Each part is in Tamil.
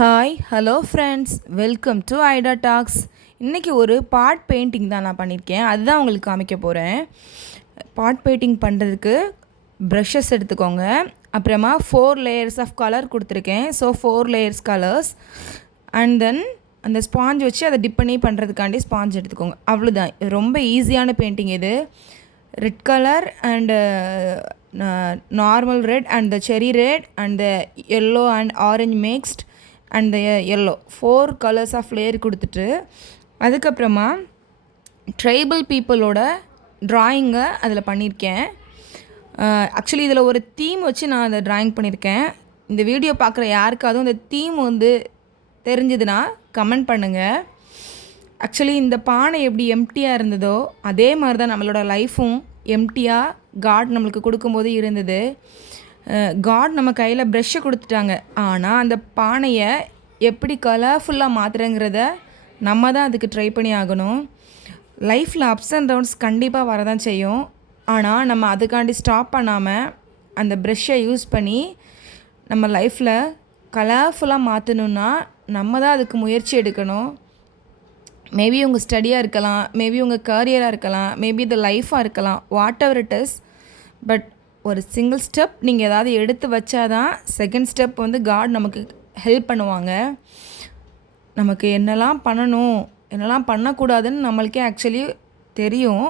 Hi hello friends, welcome to ஐடா டாக்ஸ். இன்றைக்கி ஒரு பாட் பெயிண்டிங் தான் நான் பண்ணியிருக்கேன். அதுதான் உங்களுக்கு காமிக்க போகிறேன். பாட் பெயிண்டிங் பண்ணுறதுக்கு ப்ரஷஸ் எடுத்துக்கோங்க. அப்புறமா 4 லேயர்ஸ் ஆஃப் கலர் கொடுத்துருக்கேன். So 4 layers colours and then அந்த ஸ்பாஞ்ச் வச்சு அதை டிப் பண்ணி பண்ணுறதுக்காண்டி ஸ்பாஞ்ச் எடுத்துக்கோங்க. அவ்வளோதான். ரொம்ப ஈஸியான பெயிண்டிங் இது. Red colour and normal red and the cherry red and the yellow and orange mixed and the yellow 4 colours of layer கொடுத்துட்டு அதுக்கப்புறமா ட்ரைபல் பீப்புளோட ட்ராயிங்கை அதில் பண்ணியிருக்கேன். ஆக்சுவலி இதில் ஒரு தீம் வச்சு நான் அதை ட்ராயிங் பண்ணியிருக்கேன். இந்த வீடியோ பார்க்குற யாருக்காவது இந்த தீம் தெரிஞ்சதுன்னா கமெண்ட் பண்ணுங்கள். ஆக்சுவலி இந்த பானை எப்படி எம்டியாக இருந்ததோ அதே மாதிரி தான் நம்மளோட லைஃப்பும் எம்டியாக காட் நம்மளுக்கு கொடுக்கும்போது இருந்தது. காட் நம்ம கையில் ப்ரெஷ்ஷை கொடுத்துட்டாங்க. ஆனால் அந்த பானையை எப்படி கலர்ஃபுல்லாக மாற்றுறங்கிறத நம்ம தான் அதுக்கு ட்ரை பண்ணி ஆகணும். லைஃப்பில் அப்ஸ் அண்ட் டவுன்ஸ் கண்டிப்பாக வரதான் செய்யும். ஆனால் நம்ம அதுக்காண்டி ஸ்டாப் பண்ணாமல் அந்த ப்ரெஷ்ஷை யூஸ் பண்ணி நம்ம லைஃப்பில் கலர்ஃபுல்லாக மாற்றணுன்னா நம்ம தான் அதுக்கு முயற்சி எடுக்கணும். மேபி உங்கள் ஸ்டடியாக இருக்கலாம், மேபி உங்கள் கரியராக இருக்கலாம், மேபி இது லைஃபாக இருக்கலாம், what ever it is. But ஒரு சிங்கிள் ஸ்டெப் நீங்கள் ஏதாவது எடுத்து வச்சாதான் செகண்ட் ஸ்டெப் காட் நமக்கு ஹெல்ப் பண்ணுவாங்க. நமக்கு என்னெல்லாம் பண்ணணும் என்னெல்லாம் பண்ணக்கூடாதுன்னு நம்மளுக்கே ஆக்சுவலி தெரியும்.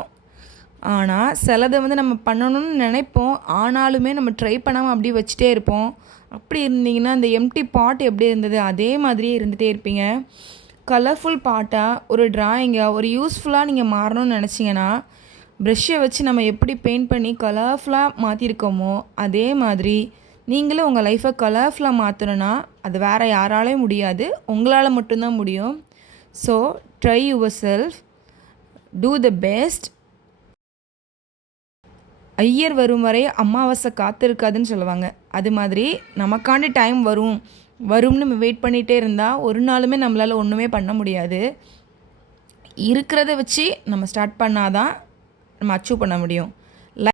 ஆனால் சிலதை நம்ம பண்ணணும்னு நினைப்போம். ஆனாலுமே நம்ம ட்ரை பண்ணாமல் அப்படியே வச்சுட்டே இருப்போம். அப்படி இருந்தீங்கன்னா இந்த எம்டி பாட் எப்படி இருந்தது அதே மாதிரியே இருந்துகிட்டே இருப்பீங்க. கலர்ஃபுல் பாட்டாக ஒரு ட்ராயிங்காக ஒரு யூஸ்ஃபுல்லாக நீங்கள் மாறணும்னு நினச்சிங்கன்னா ப்ரெஷ்ஷை வச்சு நம்ம எப்படி பெயிண்ட் பண்ணி கலர்ஃபுல்லாக மாற்றிருக்கோமோ அதே மாதிரி நீங்களும் உங்கள் லைஃப்பை கலர்ஃபுல்லாக மாற்றணுன்னா அது வேறு யாராலையும் முடியாது, உங்களால் மட்டும்தான் முடியும். So try yourself, do the best. ஐயர் வரும் வரை அமாவாசை காத்திருக்காதுன்னு சொல்லுவாங்க. அது மாதிரி நமக்காண்டி டைம் வரும்னு நம்ம வெயிட் பண்ணிகிட்டே இருந்தால் ஒரு நாளுமே நம்மளால் ஒன்றுமே பண்ண முடியாது. இருக்கிறத வச்சு நம்ம ஸ்டார்ட் பண்ணாதான் நம்ம அச்சீவ் பண்ண முடியும்.